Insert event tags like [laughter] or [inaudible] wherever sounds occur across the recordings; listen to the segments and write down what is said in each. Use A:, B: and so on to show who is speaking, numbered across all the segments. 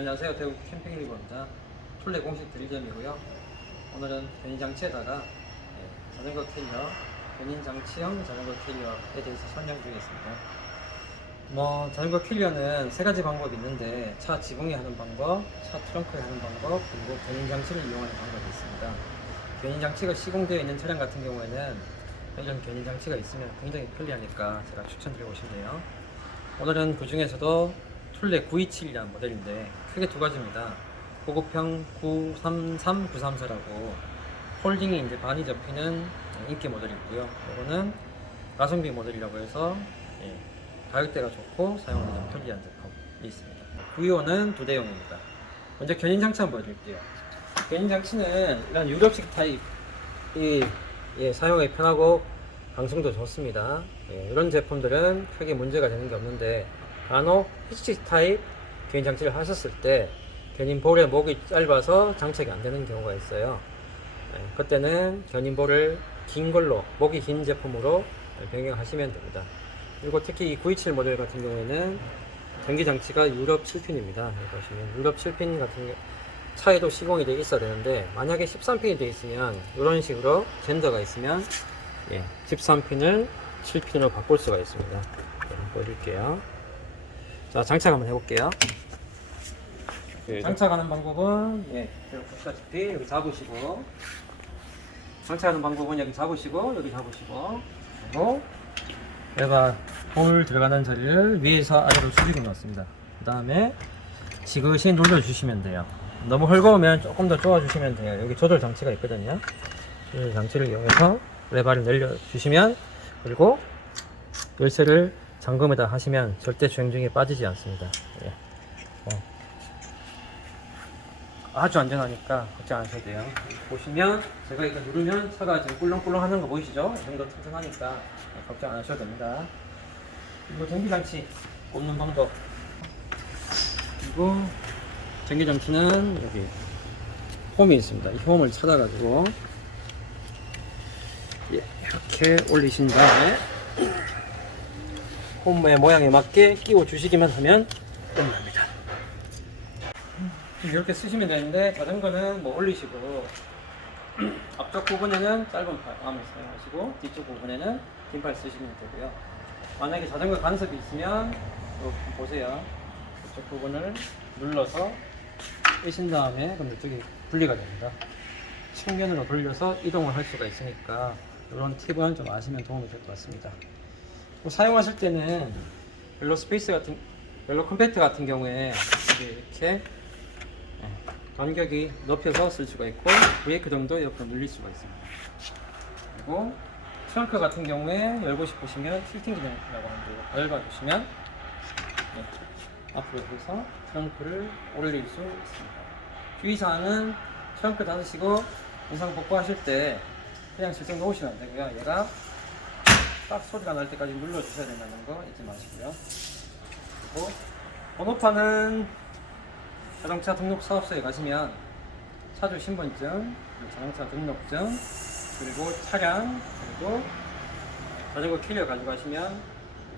A: 안녕하세요. 대구 캠핑 리버입니다. 툴레 공식 드릴점이고요. 오늘은 견인 장치에다가 예, 자전거 캐리어, 견인 장치형 자전거 캐리어에 대해서 설명 드리겠습니다. 뭐 자전거 캐리어는 세 가지 방법이 있는데 차 지붕에 하는 방법, 차 트렁크에 하는 방법, 그리고 견인 장치를 이용하는 방법이 있습니다. 견인 장치가 시공되어 있는 차량 같은 경우에는 이런 견인 장치가 있으면 굉장히 편리하니까 제가 추천드리고 싶네요. 오늘은 그 중에서도 툴레 927이라는 모델인데 크게 두 가지입니다. 고급형 933934라고 홀딩이 이제 반이 접히는 인기 모델이고요. 이거는 가성비 모델이라고 해서 예, 가격대가 좋고 사용하기 좀 편리한 제품이 있습니다. 925는 두 대용입니다. 먼저 견인 장치 한번 보여드릴게요. 견인 장치는 이런 유럽식 타입이 예, 사용하기 편하고 방송도 좋습니다. 예, 이런 제품들은 크게 문제가 되는 게 없는데 간혹 히치 타입 견인 장치를 하셨을 때 견인 볼의 목이 짧아서 장착이 안 되는 경우가 있어요. 예, 그때는 견인 볼을 긴 걸로 목이 긴 제품으로 변경하시면 됩니다. 그리고 특히 이927 모델 같은 경우에는 전기 장치가 유럽 7핀입니다. 여기 보시면 유럽 7핀 같은 게 차에도 시공이 되어 있어야 되는데 만약에 13핀이 되어 있으면 이런 식으로 젠더가 있으면 예, 13핀을 7핀으로 바꿀 수가 있습니다. 예, 보여드릴게요. 자, 장착 한번 해볼게요.
B: 예,
A: 장착하는 방법은 예, 여기 보시다시피 여기 잡으시고 장착하는 방법은 여기 잡으시고 여기 잡으시고 그리고 얘가 볼 들어가는 자리를 위에서 아래로 수직으로 놨습니다. 그 다음에 지그시 눌러주시면 돼요. 너무 헐거우면 조금 더 쪼아주시면 돼요. 여기 조절 장치가 있거든요. 이 장치를 이용해서 레바를 내려주시면 그리고 열쇠를 잠금에다 하시면 절대 주행 중에 빠지지 않습니다. 예. 어. 아주 안전하니까 걱정 안 하셔도 돼요. 보시면 제가 이거 누르면 차가 지금 꿀렁꿀렁 하는 거 보이시죠? 이 정도 튼튼하니까 걱정 안 하셔도 됩니다. 그리고 전기장치 꼽는 방법. 그리고 전기장치는 여기 홈이 있습니다. 이 홈을 찾아가지고 예, 이렇게 올리신 다음에 홈의 모양에 맞게 끼워 주시기만 하면 끝납니다. 이렇게 쓰시면 되는데 자전거는 뭐 올리시고 [clears throat] 앞쪽 부분에는 짧은 팔 암을 사용하시고 뒤쪽 부분에는 긴 팔 쓰시면 되고요. 만약에 자전거 간섭이 있으면 이렇게 보세요. 이쪽 부분을 눌러서 빼신 다음에 그럼 이쪽이 분리가 됩니다. 측면으로 돌려서 이동을 할 수가 있으니까 이런 팁은 좀 아시면 도움이 될 것 같습니다. 또 사용하실 때는 벨로 스페이스 같은 벨로 컴팩트 같은 경우에 이렇게 예, 간격이 높여서 쓸 수가 있고 브레이크 정도 옆으로 늘릴 수가 있습니다. 그리고 트렁크 같은 경우에 열고 싶으시면 틸팅 기능이라고 하는데 밟아주시면 네, 앞으로 해서 트렁크를 올릴 수 있습니다. 주의사항은 트렁크 닫으시고 인상 복구하실 때 그냥 슬쩍 놓으시면 안 되고요. 얘가 딱 소리가 날 때까지 눌러주셔야 된다는 거 잊지 마시고요. 그리고 번호판은 자동차 등록 사업소에 가시면 차주 신분증, 자동차 등록증, 그리고 차량, 그리고 자전거 캐리어 가져가시면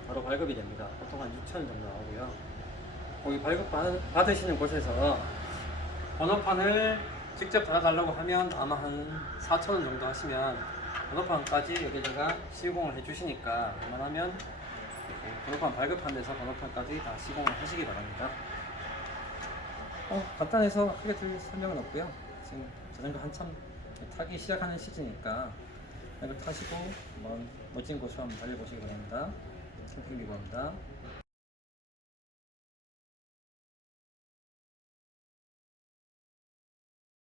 A: 바로 발급이 됩니다. 보통 한 6천 원 정도 나오고요. 거기 발급 받- 받으시는 곳에서 번호판을 직접 달아달라고 하면 아마 한 4천 원 정도 하시면 번호판까지 여기다가 시공을 해주시니까 웬만하면 그 번호판 발급한 데서 번호판까지 다 시공을 하시기 바랍니다. 어, 간단해서 크게 들 설명은 없고요. 지금 자전거 한참 타기 시작하는 시즌이니까 타시고 한번 멋진 곳으로 한번 달려보시기 바랍니다. 캠핑 리버입니다.